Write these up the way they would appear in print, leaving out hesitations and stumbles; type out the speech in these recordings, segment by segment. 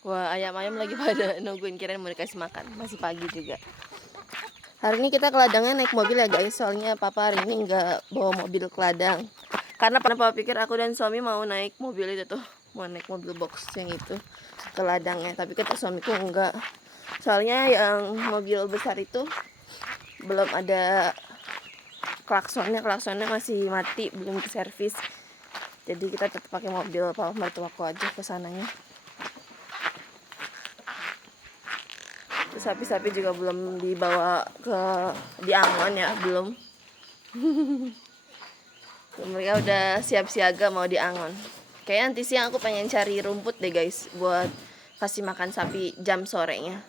Wah, ayam-ayam lagi pada nungguin, kirain mau dikasih makan. Masih pagi juga. Hari ini kita ke ladangnya naik mobil ya guys. Soalnya papa hari ini nggak bawa mobil ke ladang. Karena papa pikir aku dan suami mau naik mobil itu tuh. Mau naik mobil box yang itu ke ladangnya. Tapi kata suamiku enggak. Soalnya yang mobil besar itu belum ada klaksonnya masih mati, belum servis. Jadi kita tetap pakai mobil papa mertuaku aja ke sananya. Sapi-sapi juga belum dibawa ke diangon ya, belum. Mereka udah siap siaga mau diangon. Kayak nanti siang aku pengen cari rumput deh guys, buat kasih makan sapi jam sorenya.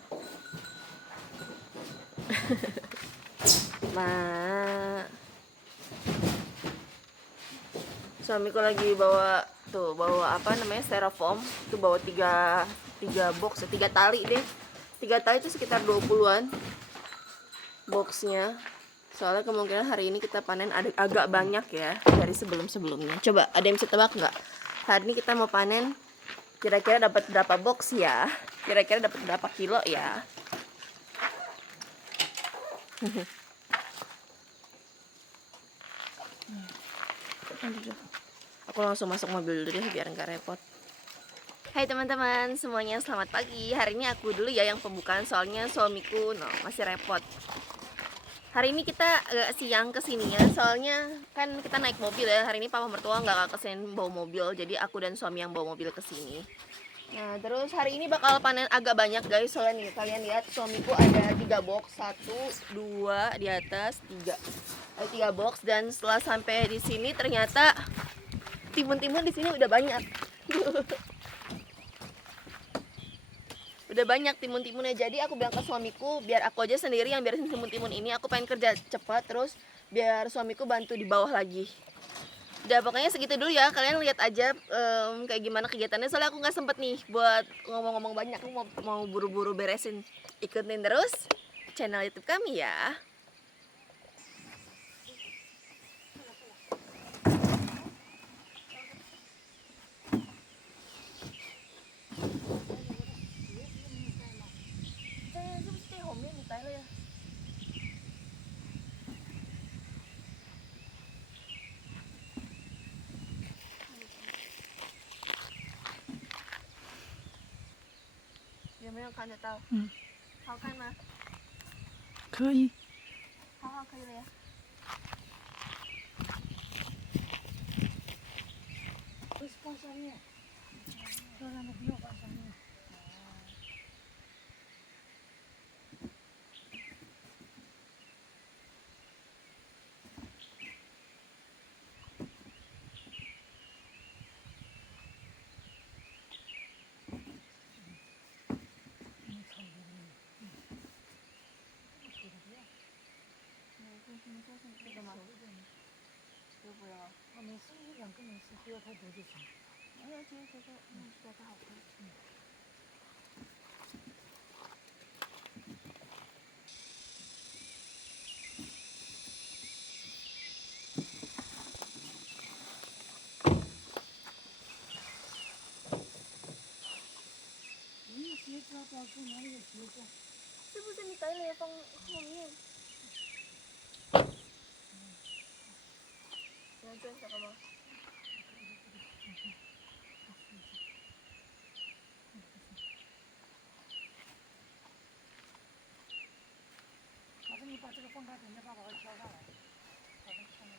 Nah, suamiku lagi bawa apa namanya, styrofoam. Tuh bawa tiga box, 3 tali deh. 3 tali itu sekitar 20-an boxnya. Soalnya kemungkinan hari ini kita panen agak banyak ya dari sebelum-sebelumnya. Coba ada yang bisa tebak nggak? Hari ini kita mau panen kira-kira dapat berapa box ya? Kira-kira dapat berapa kilo ya? Aku langsung masuk mobil dulu deh biar nggak repot. Hai teman-teman semuanya, selamat pagi. Hari ini aku dulu ya yang pembukaan, soalnya suamiku masih repot. Hari ini kita agak siang kesini ya, soalnya kan kita naik mobil ya. Hari ini papa mertua nggak kesini bawa mobil, jadi aku dan suami yang bawa mobil kesini. Nah terus hari ini bakal panen agak banyak guys. Soalnya nih kalian lihat, suamiku ada 3 box, 1, 2 di atas, 3. Ada 3 box, dan setelah sampai di sini ternyata timun-timun di sini udah banyak. Udah banyak timun-timunnya. Jadi aku bilang ke suamiku biar aku aja sendiri yang beresin timun-timun ini. Aku pengen kerja cepat, terus biar suamiku bantu di bawah lagi. Udah pokoknya segitu dulu ya. Kalian lihat aja kayak gimana kegiatannya. Soalnya aku nggak sempet nih buat ngomong-ngomong banyak. Aku mau buru-buru beresin. Ikutin terus channel YouTube kami ya.有没有看得到？好看吗？可以。好，可以了呀。不是放下面，这样的不要放下面。这个吗？要不要？我没事，一两个没事，不要太多就行。哎呀，这个比较好看。鞋子要保住，哪里有鞋子？是不是你带了放后面？你要转这个吗？反正你把这个放开，等下把它挑下来。把这个放开。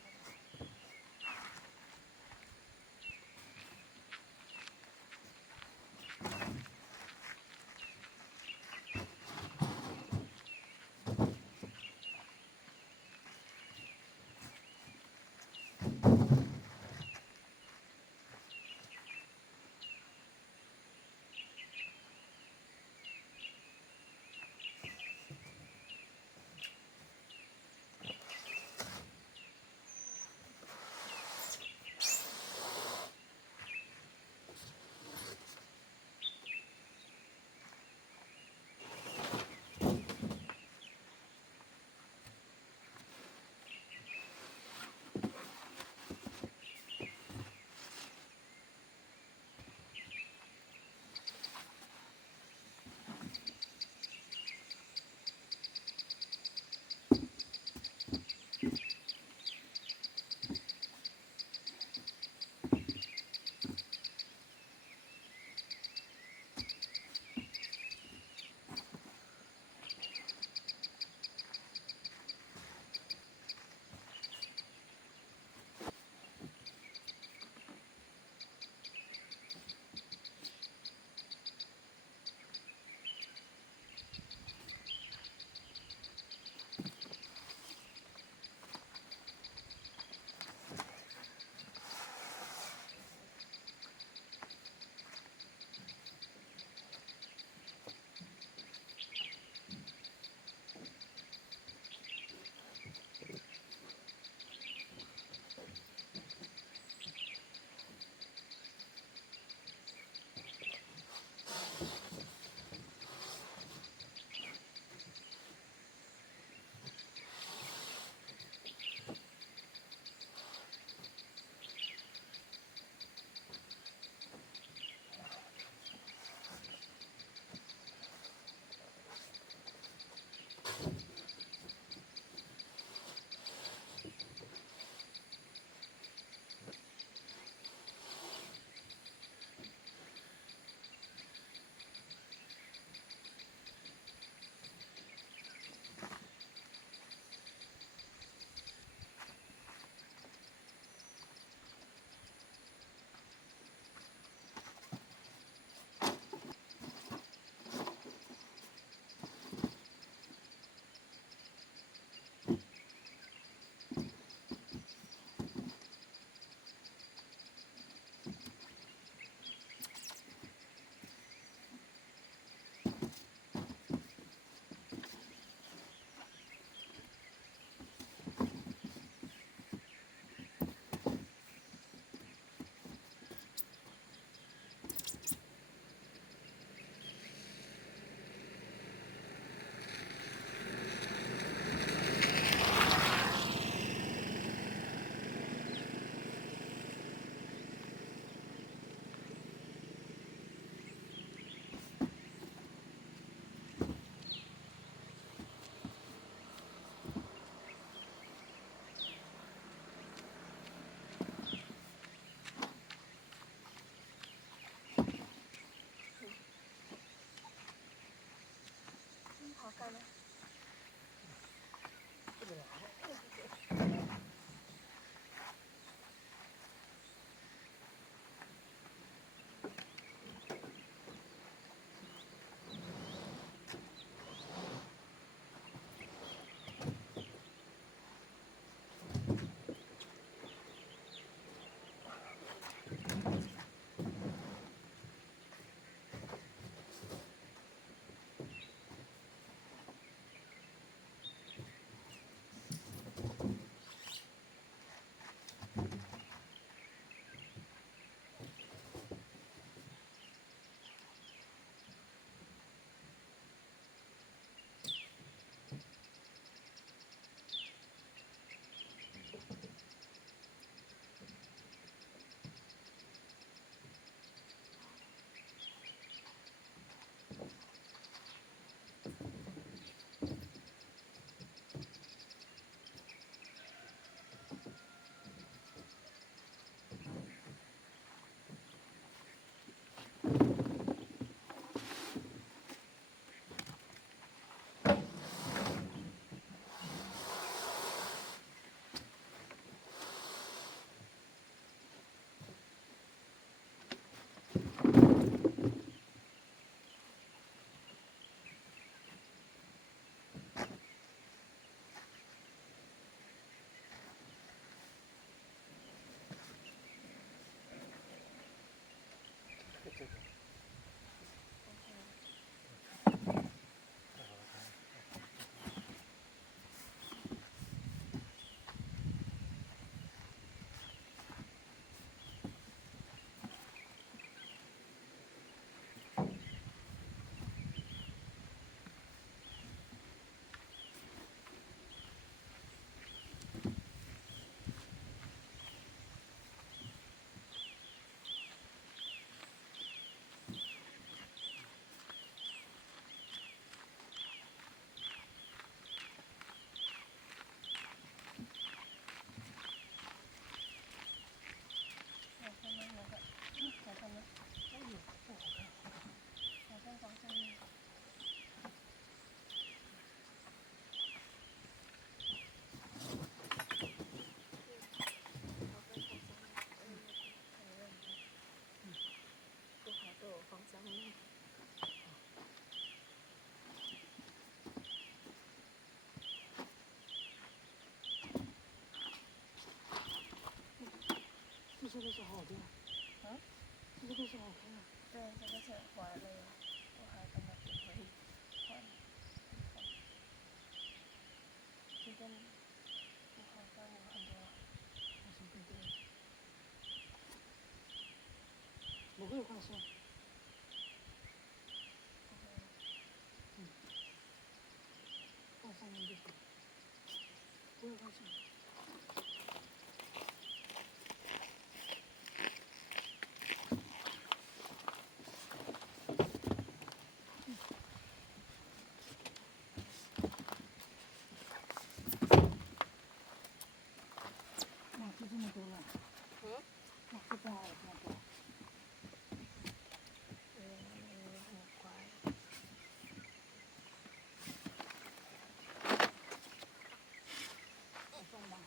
好看吗？这个是好的，啊，这个是好看的。对，这个是花类，我还跟它订回换。这边不好看，有很多。不会换色，换上面就行，不会换色。哇，就这么多了。哇，这不好，这么多。很乖。送吧。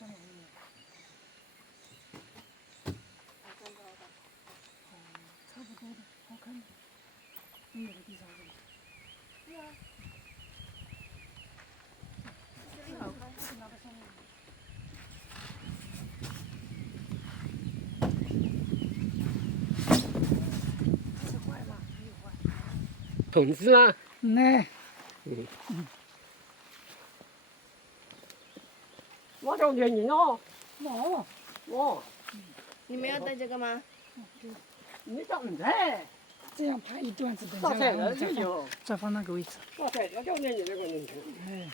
上面有差不多的，好看的。你那个地上是不是？对啊，这里好看。是拿到上面。这坏嘛？没有坏。筒子啊，那我叫年人哦，哦，哦，你们要带这个吗？你叫唔得，这样拍一段子，等大菜人下我们就有，再放那个位置。大菜人叫年人那个人去，哎，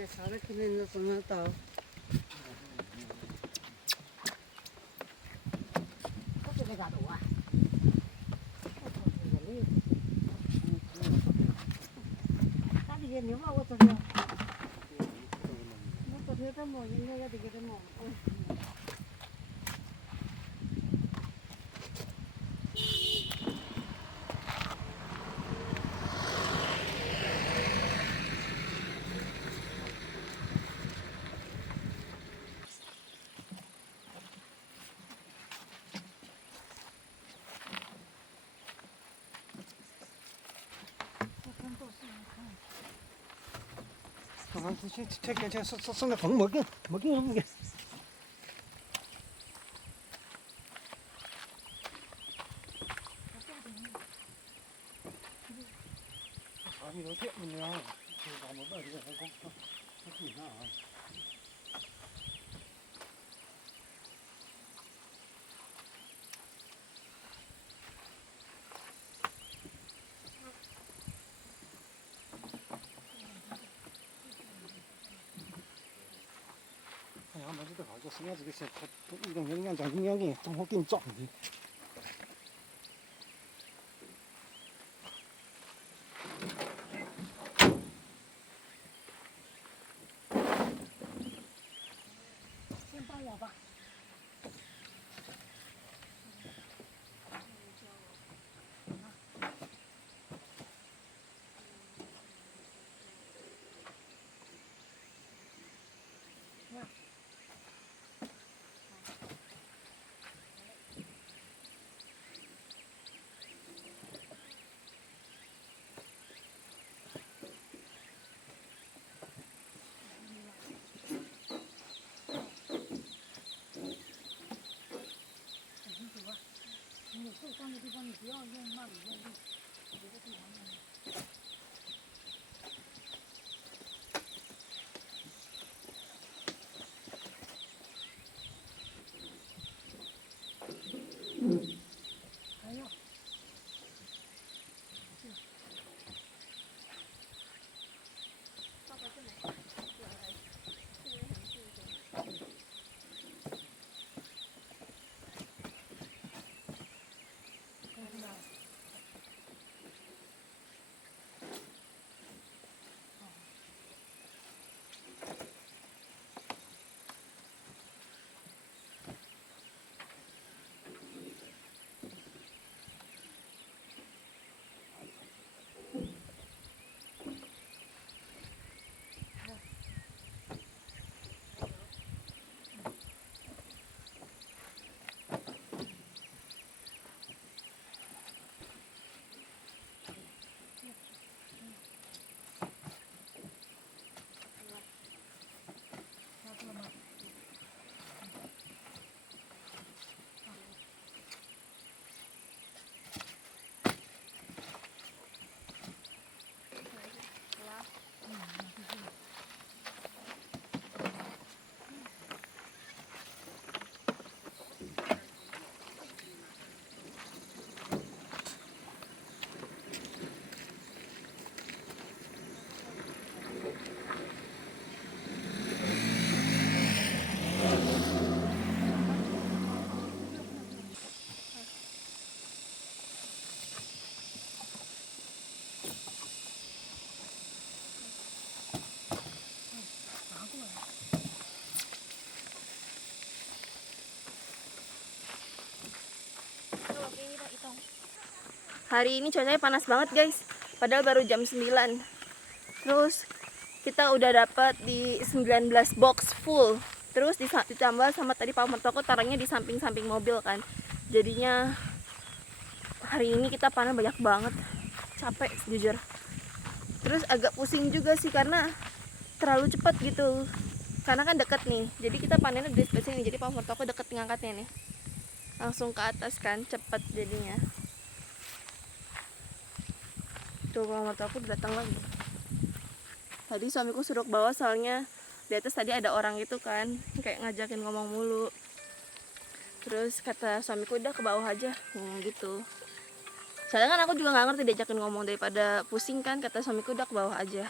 这啥的肯定是怎么到？他这个咋走啊？打的也牛嘛，我昨天，我昨天在忙，应该也得给他忙。刚刚这送的风没跟没跟我们给。啥米都点不了，这咱们这个还光还挺啥啊？哎呀，没这个好，就是我这个是他一种营养讲营养给，正好给你装的。先帮我吧。你受伤的地方你不要用那里用力，别的地方用力。还要。Hari ini cuacanya panas banget guys, padahal baru jam 9. Terus kita udah dapat di 19 box full. Terus ditambah sama tadi Pak Mertoko taruhnya di samping-samping mobil kan. Jadinya hari ini kita panen banyak banget. Capek jujur. Terus agak pusing juga sih karena terlalu cepat gitu. Karena kan deket nih. Jadi kita panennya di sebelah sini. Jadi Pak Mertoko deket ngangkatnya nih. Langsung ke atas kan, cepat jadinya. Tuh Pak Mertoko datang lagi. Tadi suamiku suruh ke bawah soalnya di atas tadi ada orang itu kan, kayak ngajakin ngomong mulu. Terus kata suamiku udah ke bawah aja, gitu. Soalnya kan aku juga nggak ngerti diajakin ngomong, daripada pusing kan, kata suamiku udah ke bawah aja.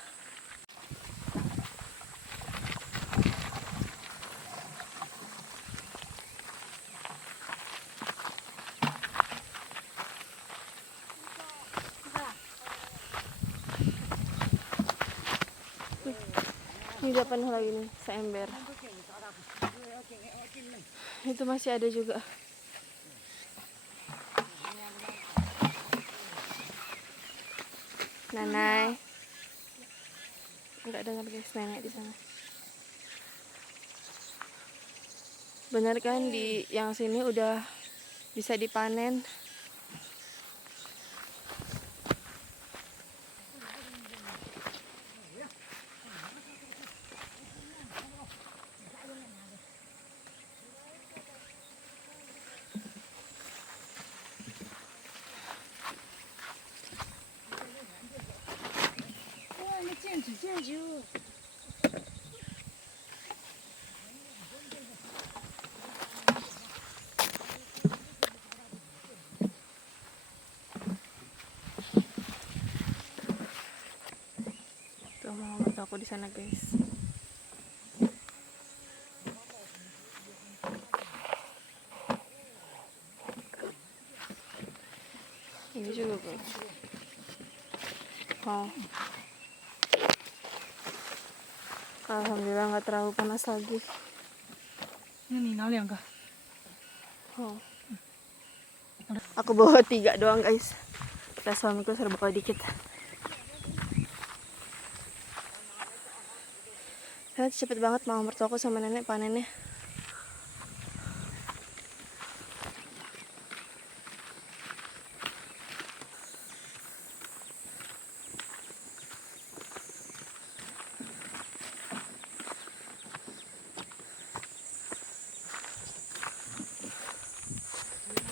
Ini udah penuh lagi nih, seember. Itu masih ada juga. Nanai. Enggak dengar guys, nenek di sana. Benar kan di yang sini udah bisa dipanen. Tuh mama aku di sana guys. Ini juga guys. Oh. Alhamdulillah nggak terlalu panas lagi. 那你拿2个。 Oh. Aku bawa 3 doang guys. Kita suamiku suruh bawa dikit. Lihat cepet banget mau mertuaku sama nenek panennya.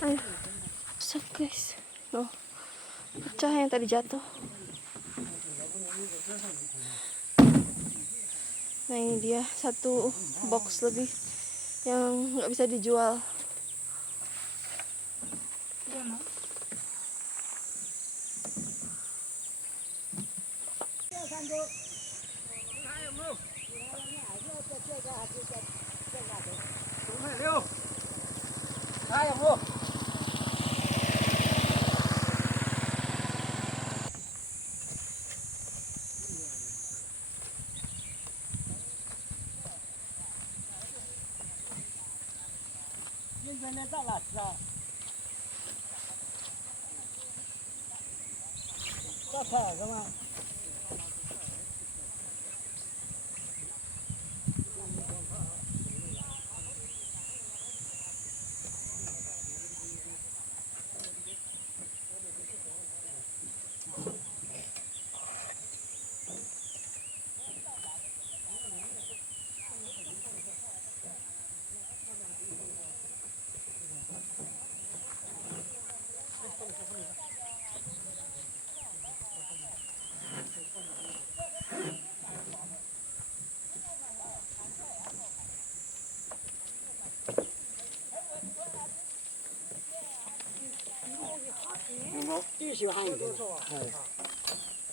Ayo. rusak guys. Loh, pecah yang tadi jatuh. Nah ini dia satu box lebih yang nggak bisa dijual.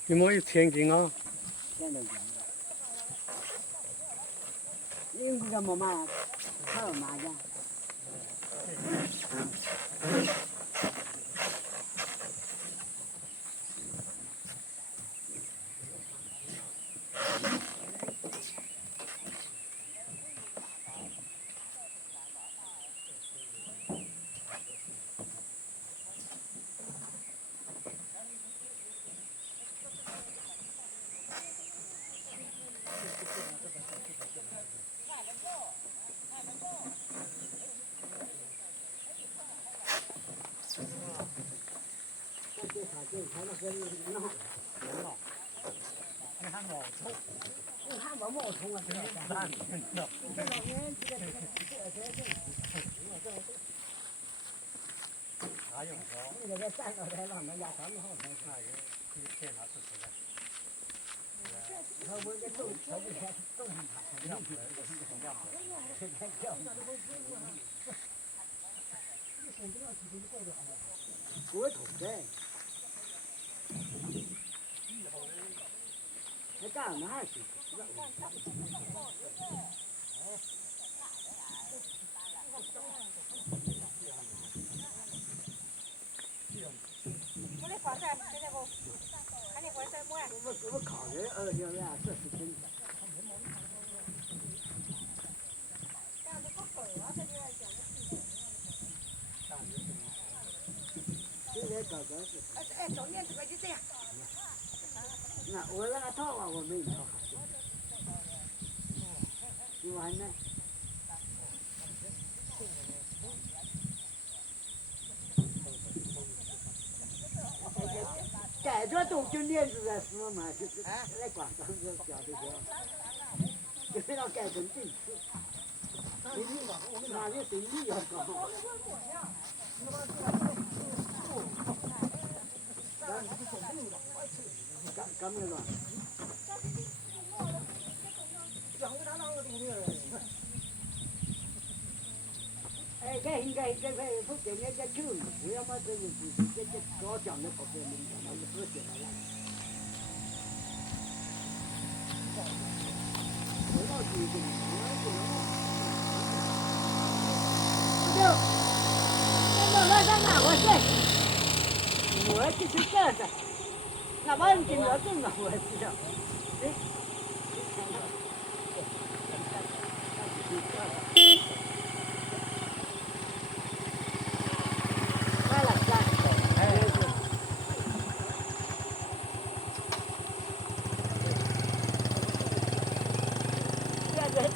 羽毛有天津啊，应该没嘛，还有嘛的。国土的，还干嘛去？我考虑2.2，这是真的。现在搞搞是。哎，早年这个就这样。那我那个套啊，我没套好。你玩呢？改着都就链子在什么嘛，就是在广场上搞这个，就是要改成定次。哪里生意要高？干没了？哎，该应该不给人家救你，不要嘛这高讲的搞别人讲，那就不写了。回到第一个，我就是这的，那把你给我中了，我知道。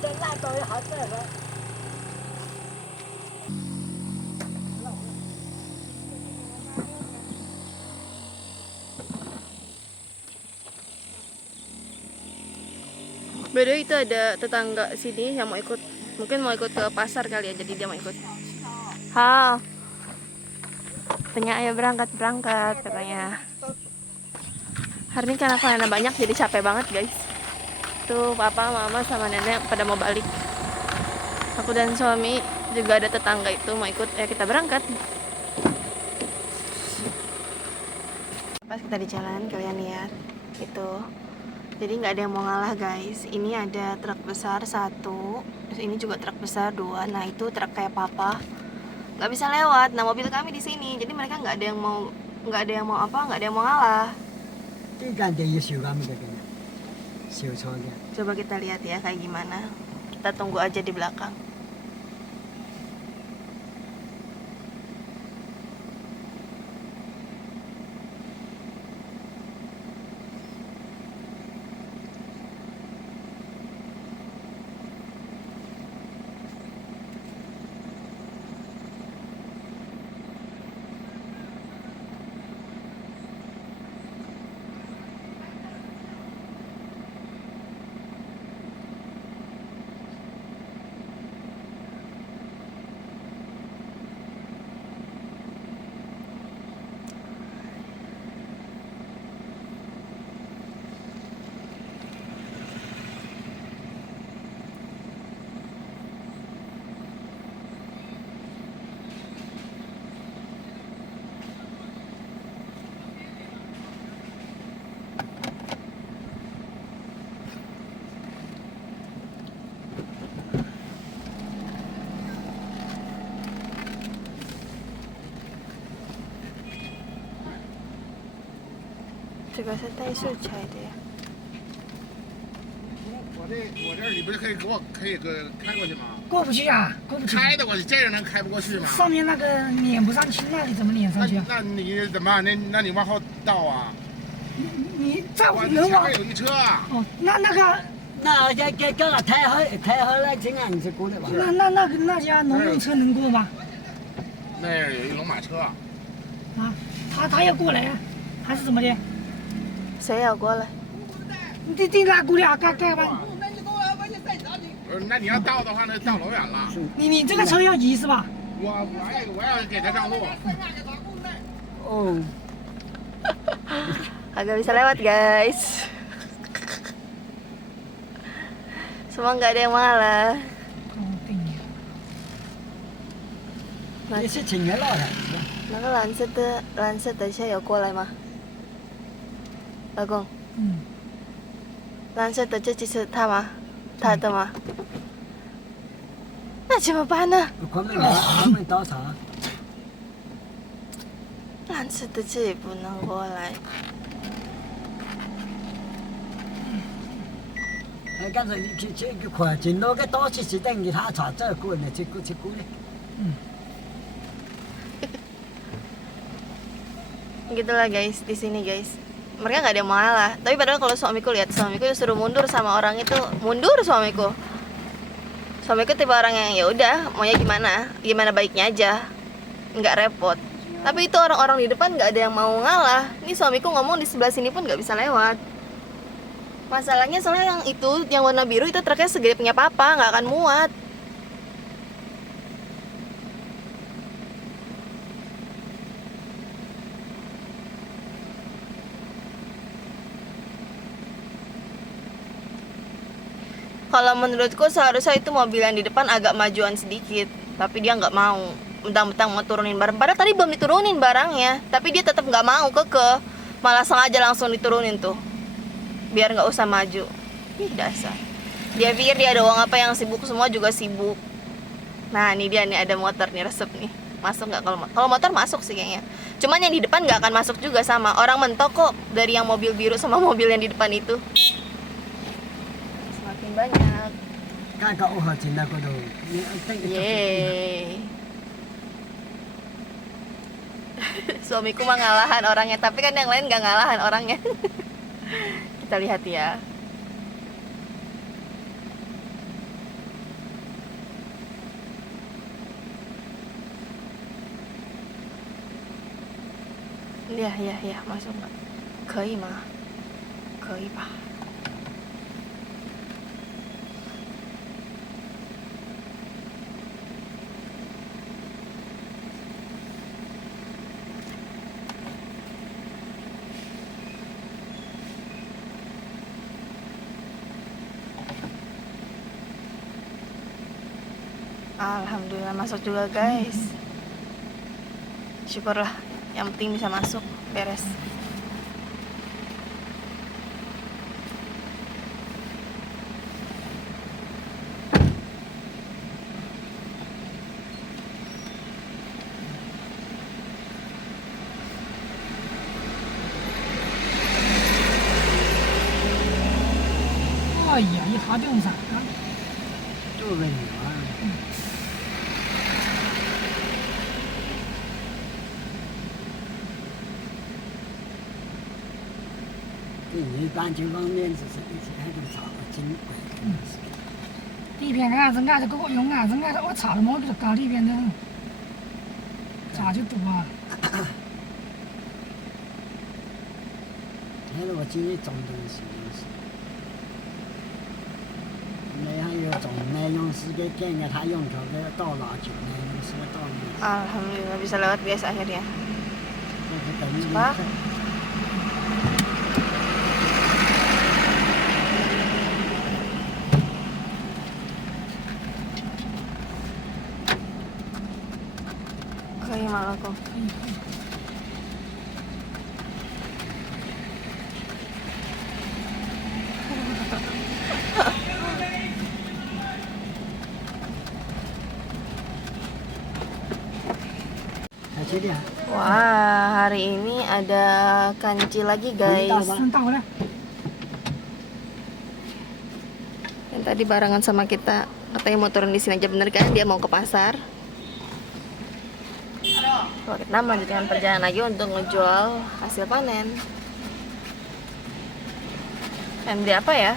这辣椒也好吃的。By the way, itu ada tetangga sini yang mau ikut, mungkin mau ikut ke pasar kali ya, jadi dia mau ikut. Hal. Katanya ayo berangkat katanya. Hari ini karena banyak jadi capek banget guys. Tuh papa, mama sama nenek pada mau balik. Aku dan suami juga ada tetangga itu mau ikut, ya kita berangkat. Pas kita di jalan kalian lihat itu, jadi nggak ada yang mau ngalah guys. Ini ada truk besar 1, terus ini juga truk besar 2. Nah itu truk kayak papa nggak bisa lewat. Nah mobil kami di sini, jadi mereka nggak ada yang mau ngalah. 这干的也修俺们这个呢，修车的。 Coba kita lihat ya kayak gimana. Kita tunggu aja di belakang.这个是带树材的呀。我这你不是可以开过去吗？过不去啊，过不去。开得过去，这样能开不过去吗？上面那个撵不上去，那你怎么撵上去啊？那你怎么？那你往后倒啊？你再我能往前面有一车啊。哦，那个那给他抬好了，这样子过来吧。那家农用车能过吗？那儿有一龙马车。啊，他要过来啊，还是怎么的？谁要过来？你拉过来啊，干吧。不是，那你要倒的话，那倒老远了。你这个车要移是吧？我要给他让路。哦， Agak bisa lewat guys. Semua nggak ada yang mengalah. 哦，对你。也是挺热闹的。那个蓝色的车有过来吗？老公，嗯，蓝色的这就是他吗？他的吗？那怎么办呢？他们倒茶。蓝色的这也不能过来。刚才你这个快进那个倒去是等于他查这过呢，这过呢。 Gitulah guys, di sini guys. Mereka nggak ada yang mengalah. Tapi padahal kalau suamiku lihat, suamiku disuruh mundur sama orang itu, mundur suamiku. Suamiku tipe orang yang ya udah, maunya gimana baiknya aja, nggak repot. Tapi itu orang-orang di depan nggak ada yang mau ngalah. Ini suamiku ngomong di sebelah sini pun nggak bisa lewat. Masalahnya soalnya yang warna biru itu truknya segede punya papa, nggak akan muat. Kalau menurutku seharusnya itu mobil yang di depan agak majuan sedikit, tapi dia nggak mau. Mentang-mentang mau turunin barang, padahal tadi belum diturunin barangnya, tapi dia tetap nggak mau, malah sengaja langsung diturunin tuh, biar nggak usah maju. Ih dasar. Dia pikir dia doang apa yang sibuk, semua juga sibuk. Nah ini dia nih, ada motor nih resep nih, masuk nggak? Kalau motor masuk sih kayaknya. Cuman yang di depan nggak akan masuk juga, sama orang mentok kok dari yang mobil biru sama mobil yang di depan itu. Semakin banyak. Kan kau cinta kau tu. Yeay. Suamiku mah ngalahan orangnya, tapi kan yang lain nggak ngalahan orangnya. Kita lihat ya. Ya, masuk nggak? 可以吗？可以吧？ Alhamdulillah masuk juga guys. Syukurlah, yang penting bisa masuk, beres.哎呀，一下就啥啊？就是你啊。对你单亲方面只是一些还都查了经过。里边俺是俺这个我用俺是俺这我查了毛就搞里边的，查就多啊。还是我今天种东西。那还有种内容是给给他用这个到哪去？内容是个到哪？ Alhamdulillah bisa lewat guys akhirnya. 就是等于 Pak. Kaya malah kok. Kayaknya 还去的。 Wah, hari ini ada kanci lagi guys. 真到了。 Yang tadi barengan sama kita, katanya mau turun di sini aja, bener kan? Dia mau ke pasar. Kalau kita melanjutkan perjalanan lagi untuk ngejual hasil panen. Dan beli apa ya?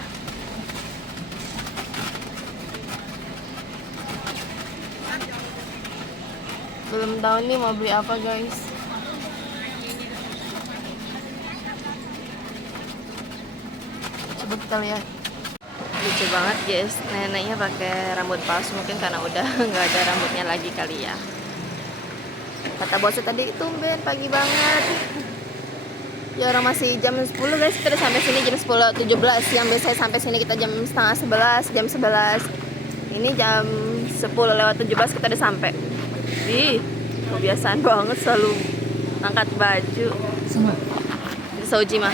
Belum tahu nih mau beli apa guys. Coba kita lihat. Lucu banget guys, neneknya pakai rambut palsu, mungkin karena udah nggak ada rambutnya lagi kali ya. Kata bosnya tadi, tumben pagi banget. Ya orang masih jam 10 guys, kita udah sampai sini jam 10.17. Yang biasanya sampai sini kita jam setengah 11, jam 11. Ini jam 10:17 kita udah sampai. Ih, kebiasaan banget selalu angkat baju. 什么？ Di Soji mah.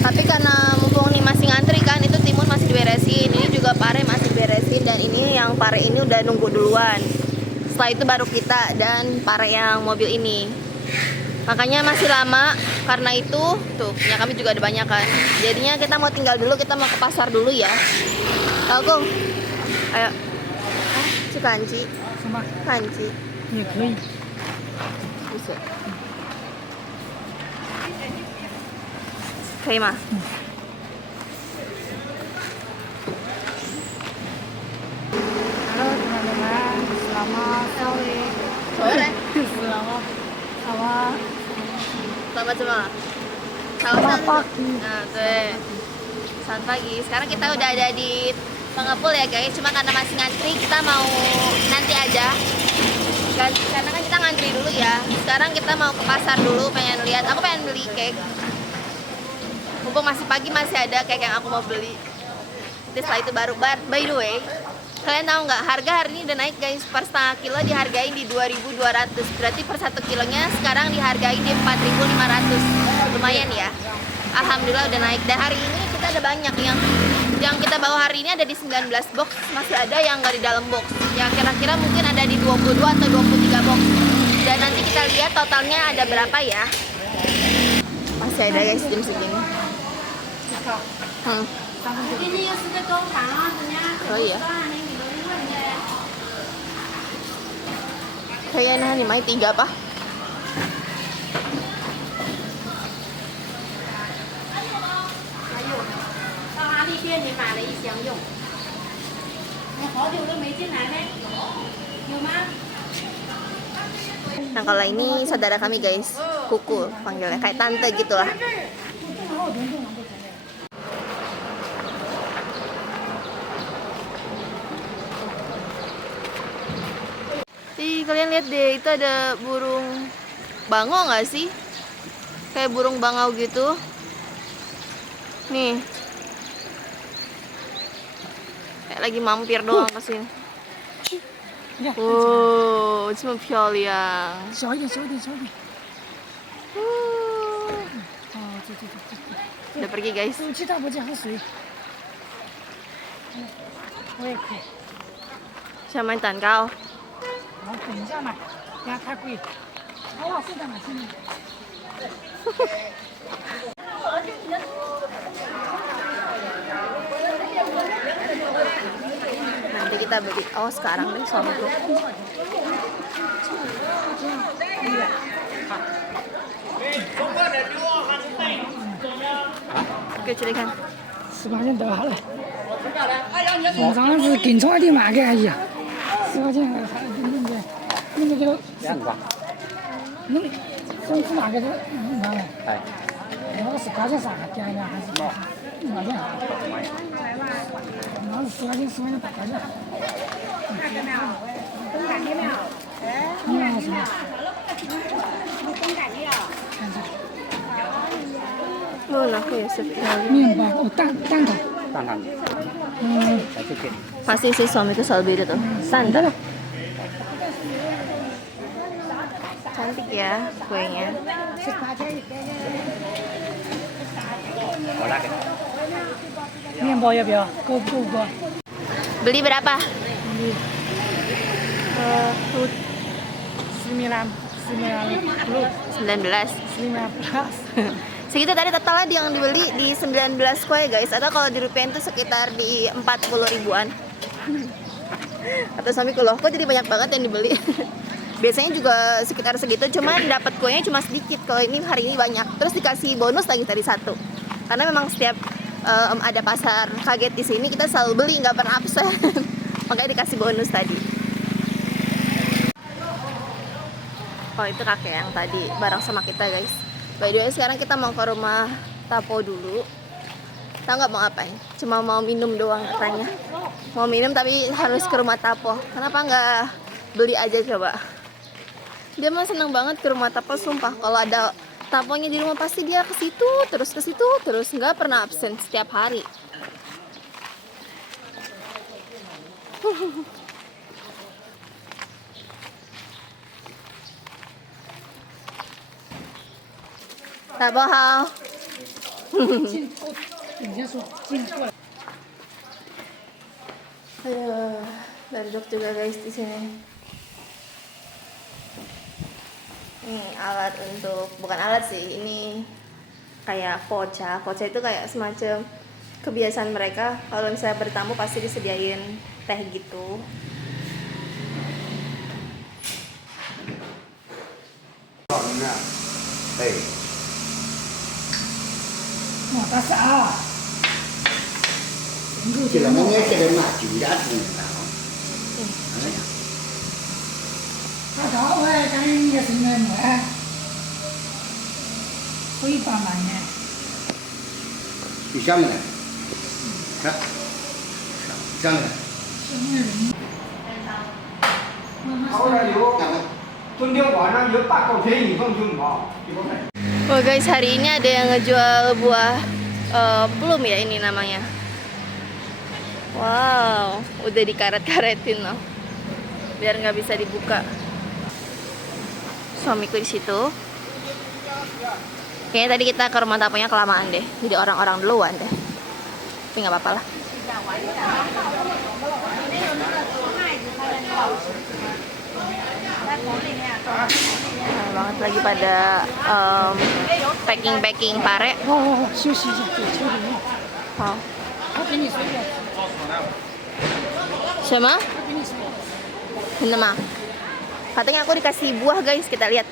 Tapi karena mumpung nih masih ngantri kan, itu timun masih diberesin, ini juga pare masih diberesin, dan ini yang pare ini udah nunggu duluan. Setelah itu baru kita dan pare yang mobil ini. Makanya masih lama, karena itu tuh punya kami juga ada banyak kan. Jadinya kita mau tinggal dulu, kita mau ke pasar dulu ya. Aku, ayo. Kanci, 什么？ kanci. 也可以。 Bisa. 可以吗？ Halo teman-teman, selamat sore. Sore. Selamat selamat Selamat semua. Selamat pagi. Nah, tuh. Selamat pagi. Sekarang kita udah ada di Pengepul ya guys. Cuma karena masih ngantri, kita mau nanti aja. Karena kan kita ngantri dulu ya. Sekarang kita mau ke pasar dulu, pengen lihat. Aku pengen beli cake. Mumpung masih pagi, masih ada cake yang aku mau beli. Jadi setelah itu baru. By the way, kalian tahu nggak, harga hari ini udah naik guys. Per setengah kilo dihargain di 2.200. Berarti per 1 kilonya sekarang dihargain di 4.500. Lumayan ya. Alhamdulillah udah naik. Dan hari ini kita ada banyak yang kita bawa hari ini ada di 19 box. Masih ada yang nggak di dalam box. Ya kira-kira mungkin ada di 22 atau 23 box. Dan nanti kita lihat totalnya ada berapa ya. Masih ada guys jam segini. Oh iya. Kayaknya nih main 3 apa? Nah kalau ini saudara kami guys, Kuku panggilnya, kayak tante gitu lah. Ih, kalian lihat deh, itu ada burung bangau nggak sih? Kayak burung bangau gitu. Nih, kayak lagi mampir doang ke sini. 你看， Wow, 这么漂亮。小一点，小一点，小一点。 Wuh. 哦，这。 Udah pergi guys. 手机大伯家喝水。我也可以。 Siya main tangkal. 好，等一下买，等下太贵。好好，现在买，现在买。 Nanti kita beli. Oh sekarang deh suamiku. Oke cerikan. 18件得了。我上次跟超店买个而已，18件还那个那上次买个是哪来？哎，那个18件啥加一点还是哪件？那是18件8块钱。看见没有？东感觉没有？你买什么？东感觉有。看这。 Oh aku ya sebenarnya. 面包哦，蛋挞。 tangan. Sedikit. Pasti sih suamiku selalu beda tuh. Santai. Cantik ya kuenya. Bolak. 面包要不要？够不够？ Beli berapa? 19 Segitu tadi totalnya yang dibeli di 19 kue guys. Atau kalau di rupiah itu sekitar di 40 ribuan. Atau suamiku loh, kok jadi banyak banget yang dibeli. Biasanya juga sekitar segitu, cuman dapat kuenya cuma sedikit. Kalau ini hari ini banyak. Terus dikasih bonus lagi tadi satu. Karena memang setiap ada pasar kaget di sini kita selalu beli, nggak pernah absen. Makanya dikasih bonus tadi. Oh itu kakek yang tadi bareng sama kita guys. By the way sekarang kita mau ke rumah Tapo dulu. Tahu nggak mau ngapain? Cuma mau minum doang katanya. Mau minum tapi harus ke rumah Tapo. Kenapa nggak beli aja coba? Dia mah seneng banget ke rumah Tapo sumpah. Kalau ada Taponya di rumah pasti dia ke situ terus nggak pernah absen setiap hari. Tapo hao. 你先说，进过来。 Aduh, duduk juga guys di sini. Ini alat untuk, bukan alat sih, ini kayak poca. Poca itu kayak semacam kebiasaan mereka kalau misalnya bertamu pasti disediain teh gitu.哇，大傻。 这个我也这个嘛，就家住的。他搞我讲你是那么哎，会帮忙呢。就想的，看，想的。好了有，昨天晚上有8个便宜，放心吧，一个卖。 Oh guys, hari ini ada yang ngejual buah plum ya ini namanya. Wow, udah dikaret-karetin loh, biar nggak bisa dibuka. Suamiku di situ. Kayaknya tadi kita ke rumah tapunya kelamaan deh, jadi orang-orang duluan deh. Tapi nggak apa-apa lah. Nah, banget lagi pada packing pare. 哦，休息一下，对，休息一下。 Oh. 他给你水果，什么？他给你水果。 Bener mah. Katanya aku dikasih buah guys, kita lihat.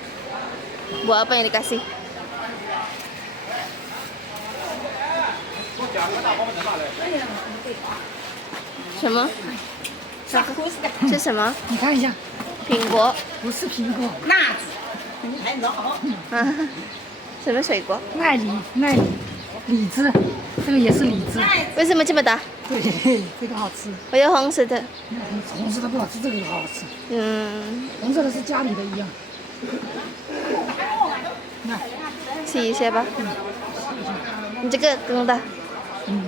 Buah apa yang dikasih? Sama? 是什么？你看一下，苹果？不是苹果，什么水果？奈梨，李子，这个也是李子。为什么这么大？对，这个好吃。我有红色的。红色的不好吃，这个好吃。嗯，红色的是家里的一样。那，试一下吧。你这个更大。嗯，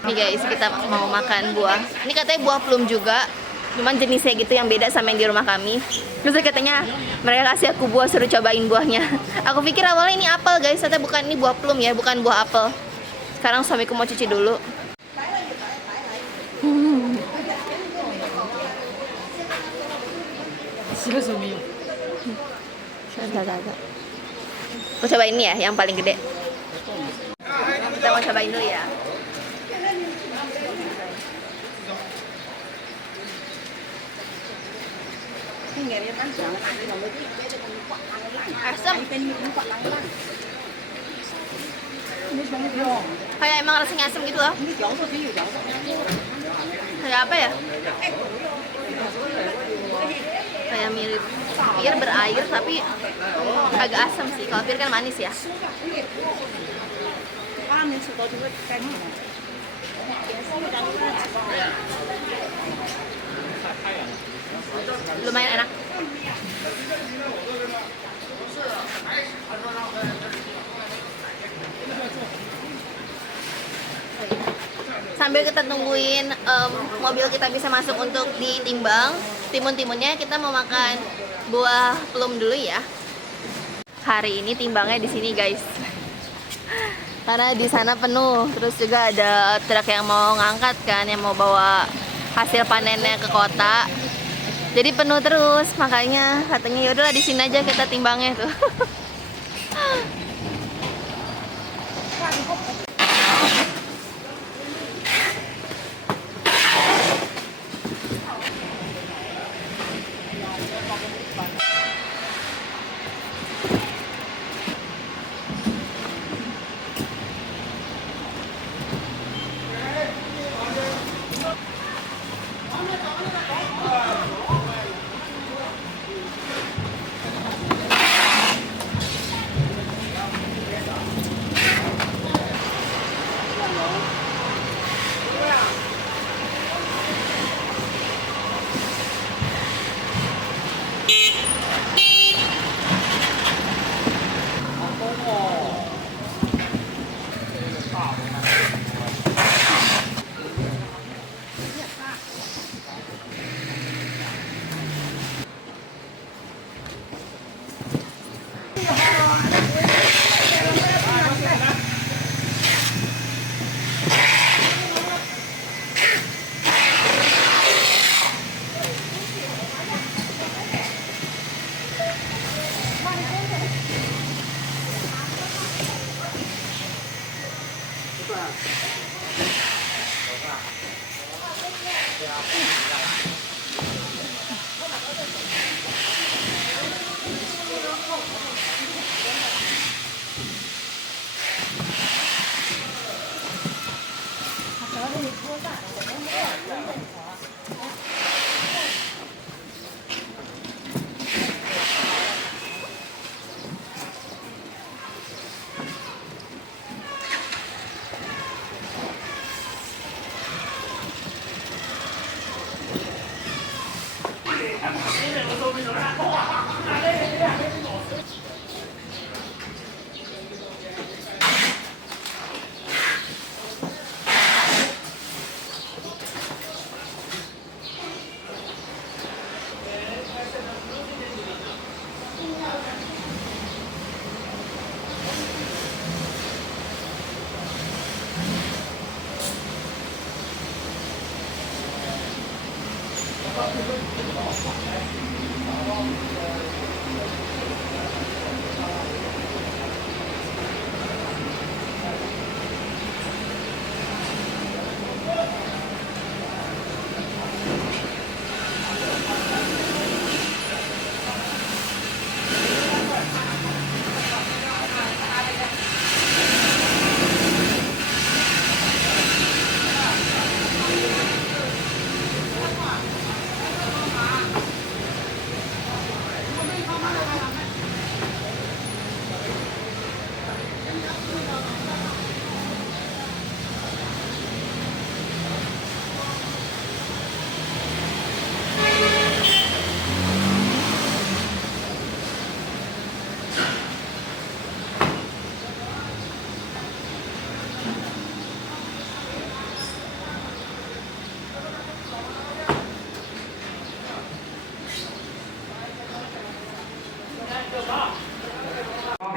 Nih guys, kita mau makan buah. Ini katanya buah plum juga, cuman jenisnya gitu yang beda sama yang di rumah kami. Terus katanya mereka kasih aku buah, suruh cobain buahnya. Aku pikir awalnya ini apel guys, ternyata bukan, ini buah plum ya, bukan buah apel. Sekarang suamiku mau cuci dulu. Aku cobain ini ya, yang paling gede. Kita mau cobain dulu ya. Asam. Kayak emang rasanya asam gitu loh. Kayak apa ya? Kayak mirip pir berair tapi agak asam sih. Kalau pir kan manis ya. Lumayan enak. Sambil kita tungguin mobil kita bisa masuk untuk ditimbang timun-timunnya, kita mau makan buah plum dulu ya. Hari ini timbangnya di sini guys, karena di sana penuh. Terus juga ada truk yang mau ngangkat kan, yang mau bawa hasil panennya ke kota. Jadi penuh terus, makanya katanya yaudahlah di sini aja kita timbangnya tuh.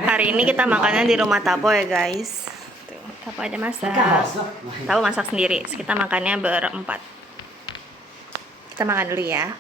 Hari ini kita makannya di rumah Tapo ya guys. Tuh, Tapo ada masak. Tapo masak sendiri. Kita makannya berempat. Kita makan dulu ya.